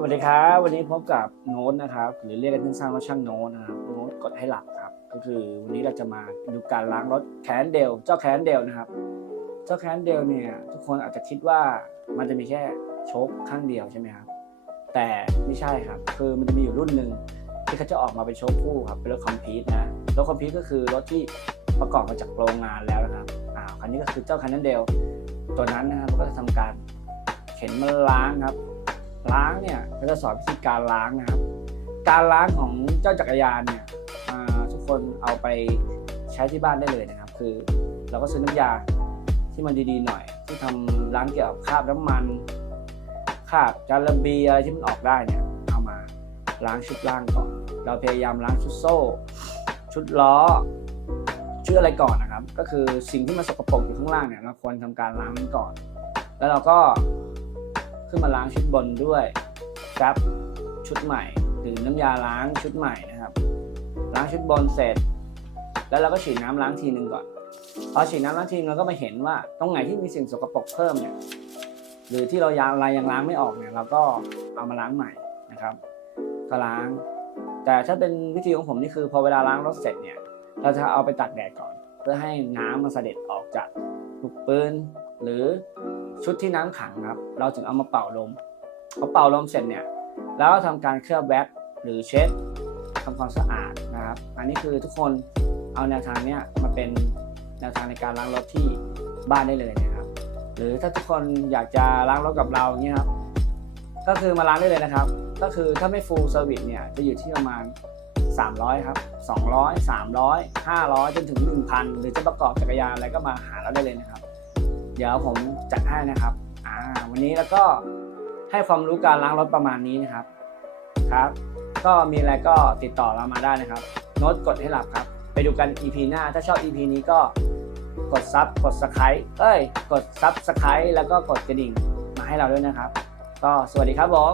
สวัสดีครับ วันนี้พบกับโน้ตนะครับหรือเรียกกันสั้นๆว่าช่างโน้ตนะครับโน้ตกดให้หลับครับ ก็คือวันนี้เราจะมาดูการล้างรถแคนเดลเจ้าแคนเดลนะครับ เจ้าแคนเดลเนี่ยทุกคนอาจจะคิดว่ามันจะมีแค่โชคข้างเดียวใช่ไหมครับแต่ไม่ใช่ครับคือมันจะมีอยู่รุ่นหนึ่งที่เขาจะออกมาเป็นโชคคู่ครับเป็นรถคอมพิวต์นะรถคอมพิวต์ก็คือรถที่ประกอบมาจากโรงงานแล้วนะครับอ่าคันนี้ก็คือเจ้าแคนเดลตัวนั้นนะครับก็จะทำการเข็นมาล้างครับ ล้างเนี่ยก็จะสอนวิธีการล้างนะครับ การล้างของเจ้าจักรยานเนี่ยทุกคนเอาไปใช้ที่บ้านได้เลยนะครับ คือเราก็ซื้อน้ำยาที่มันดีๆหน่อย ที่ทำล้างเกี่ยวกับคราบน้ำมันคราบจาระบีอะไรที่มันออกได้เนี่ยเอามาล้างชุดล่างก่อน เราพยายามล้างชุดโซ่ ชุดล้อชุดอะไรก่อนนะครับ ก็คือสิ่งที่มันสกปรกอยู่ข้างล่างเนี่ยเราควรทำการล้างมันก่อน แล้วเราก็ ขึ้นมาล้างชุดบนด้วยแฟบชุดใหม่หรือน้ำยาล้างชุดใหม่นะครับ ล้างชุดบนเสร็จ แล้วเราก็ฉีดน้ำล้างทีหนึ่งก่อน พอฉีดน้ำล้างทีนึงเราก็มาเห็นว่าตรงไหนที่มีสิ่งสกปรกเพิ่มเนี่ยหรือที่เรายางอะไรยังล้างไม่ออกเนี่ยเราก็เอามาล้างใหม่นะครับ ก็ล้าง แต่ถ้าเป็นวิธีของผมนี่คือ พอเวลาล้างรถเสร็จเนี่ยเราจะเอาไปตากแดดก่อน เพื่อให้น้ำมันเสด็จออกจากลูกปืนหรือ ชุดที่น้ำขังครับ เราถึงเอามาเป่าลมพอเป่าลมเสร็จเนี่ยแล้วก็ทำการเคลือบแว็กหรือเช็ดทำความสะอาดนะครับ อันนี้คือทุกคนเอาแนวทางเนี้ยมาเป็นแนวทางในการล้างรถที่บ้านได้เลยนะครับ หรือถ้าทุกคนอยากจะล้างรถกับเราเงี้ยครับก็คือมาล้างได้เลยนะครับ ก็คือถ้าไม่ฟูลเซอร์วิสเนี่ยจะอยู่ที่ประมาณ 300 ครับ 200 300 500 จนถึง 1,000 หรือจะประกอบจักรยานอะไรก็มาหาเราได้เลยนะครับ เดี๋ยวผมจัดให้นะครับ อ่า วันนี้แล้วก็ให้ความรู้การล้างรถประมาณนี้นะครับ ครับ ก็มีอะไรก็ติดต่อเรามาได้นะครับ โน้ตกดให้หลับครับ ไปดูกัน EP หน้า ถ้าชอบ EP นี้ก็กดซับกดสไครต์เอ้ย กดซับสไครต์แล้วก็กดกระดิ่งมาให้เราด้วยนะครับ ก็สวัสดีครับผม